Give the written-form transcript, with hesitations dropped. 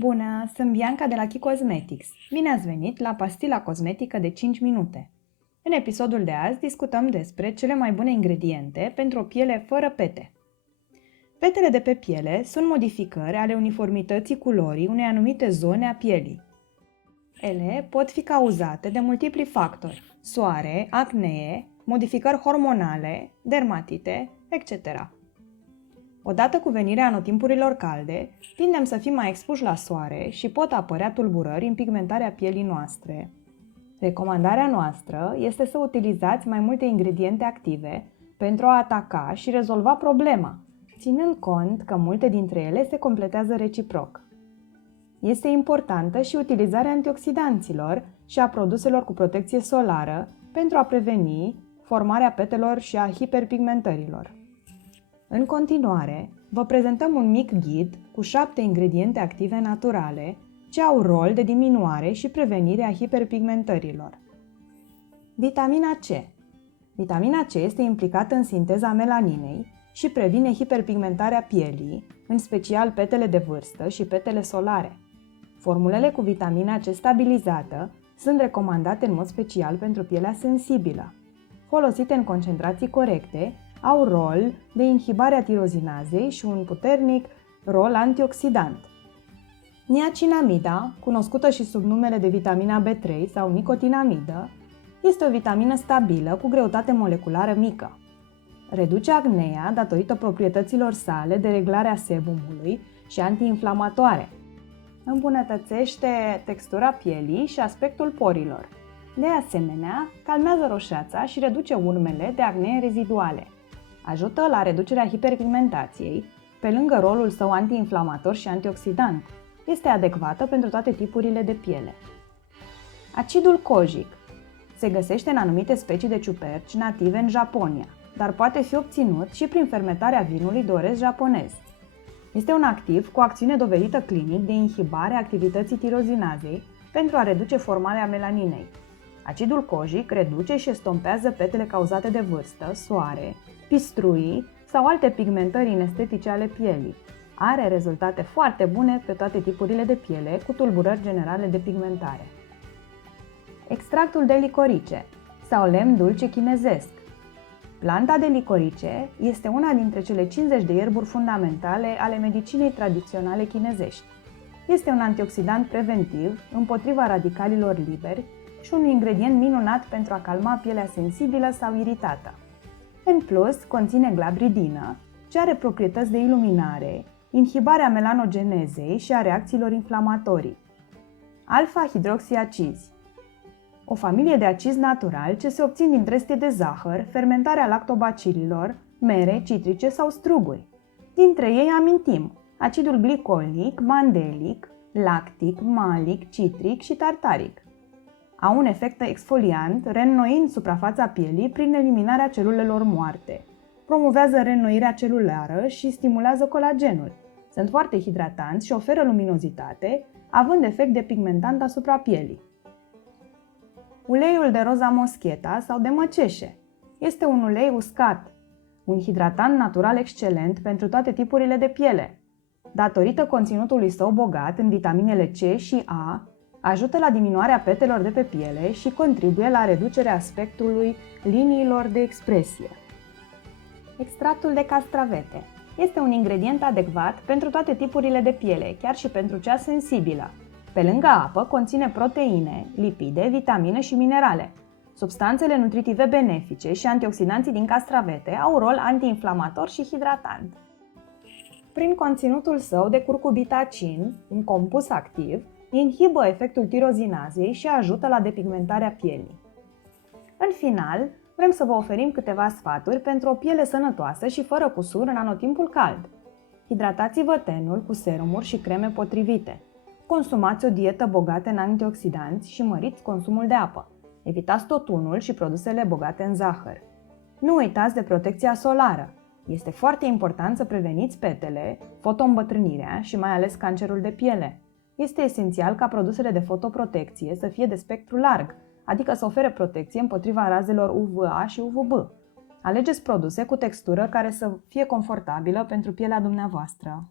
Bună, sunt Bianca de la Key Cosmetics. Bine ați venit la pastila cosmetică de 5 minute. În episodul de azi discutăm despre cele mai bune ingrediente pentru o piele fără pete. Petele de pe piele sunt modificări ale uniformității culorii unei anumite zone a pielii. Ele pot fi cauzate de multipli factori: soare, acnee, modificări hormonale, dermatite, etc. Odată cu venirea anotimpurilor calde, tindem să fim mai expuși la soare și pot apărea tulburări în pigmentarea pielii noastre. Recomandarea noastră este să utilizați mai multe ingrediente active pentru a ataca și rezolva problema, ținând cont că multe dintre ele se completează reciproc. Este importantă și utilizarea antioxidanților și a produselor cu protecție solară pentru a preveni formarea petelor și a hiperpigmentărilor. În continuare, vă prezentăm un mic ghid cu 7 ingrediente active naturale ce au rol de diminuare și prevenire a hiperpigmentărilor. Vitamina C. Vitamina C este implicată în sinteza melaninei și previne hiperpigmentarea pielii, în special petele de vârstă și petele solare. Formulele cu vitamina C stabilizată sunt recomandate în mod special pentru pielea sensibilă. Folosite în concentrații corecte, au rol de inhibare a tirozinazei și un puternic rol antioxidant. Niacinamida, cunoscută și sub numele de vitamina B3 sau nicotinamidă, este o vitamină stabilă cu greutate moleculară mică. Reduce acneea datorită proprietăților sale de reglare a sebumului și antiinflamatoare. Îmbunătățește textura pielii și aspectul porilor. De asemenea, calmează roșața și reduce urmele de acnee reziduale. Ajută la reducerea hiperpigmentației, pe lângă rolul său antiinflamator și antioxidant. Este adecvată pentru toate tipurile de piele. Acidul kojic se găsește în anumite specii de ciuperci native în Japonia, dar poate fi obținut și prin fermentarea vinului de orez japonez. Este un activ cu acțiune dovedită clinic de inhibare a activității tirozinazei pentru a reduce formarea melaninei. Acidul kojic reduce și estompează petele cauzate de vârstă, soare, pistruii sau alte pigmentări inestetice ale pielii. Are rezultate foarte bune pe toate tipurile de piele cu tulburări generale de pigmentare. Extractul de licorice sau lemn dulce chinezesc. Planta de licorice este una dintre cele 50 de ierburi fundamentale ale medicinei tradiționale chinezești. Este un antioxidant preventiv împotriva radicalilor liberi și un ingredient minunat pentru a calma pielea sensibilă sau iritată. În plus, conține glabridină, ce are proprietăți de iluminare, inhibarea melanogenezei și a reacțiilor inflamatorii. Alfa-hidroxiacizi. O familie de acizi naturali ce se obțin din trestie de zahăr, fermentarea lactobacililor, mere, citrice sau struguri. Dintre ei amintim acidul glicolic, mandelic, lactic, malic, citric și tartaric. Au un efect exfoliant, reînnoind suprafața pielii prin eliminarea celulelor moarte. Promovează reînnoirea celulară și stimulează colagenul. Sunt foarte hidratanți și oferă luminozitate, având efect depigmentant asupra pielii. Uleiul de roza moscheta sau de măceșe. Este un ulei uscat, un hidratant natural excelent pentru toate tipurile de piele. Datorită conținutului său bogat în vitaminele C și A, ajută la diminuarea petelor de pe piele și contribuie la reducerea aspectului liniilor de expresie. Extractul de castravete este un ingredient adecvat pentru toate tipurile de piele, chiar și pentru cea sensibilă. Pe lângă apă, conține proteine, lipide, vitamine și minerale. Substanțele nutritive benefice și antioxidanții din castravete au rol antiinflamator și hidratant. Prin conținutul său de curcubitacin, un compus activ, inhibă efectul tirozinazei și ajută la depigmentarea pielii. În final, vrem să vă oferim câteva sfaturi pentru o piele sănătoasă și fără cusur în anotimpul cald. Hidratați-vă tenul cu serumuri și creme potrivite. Consumați o dietă bogată în antioxidanți și măriți consumul de apă. Evitați totunul și produsele bogate în zahăr. Nu uitați de protecția solară. Este foarte important să preveniți petele, fotoîmbătrânirea și mai ales cancerul de piele. Este esențial ca produsele de fotoprotecție să fie de spectru larg, adică să ofere protecție împotriva razelor UVA și UVB. Alegeți produse cu textură care să fie confortabilă pentru pielea dumneavoastră.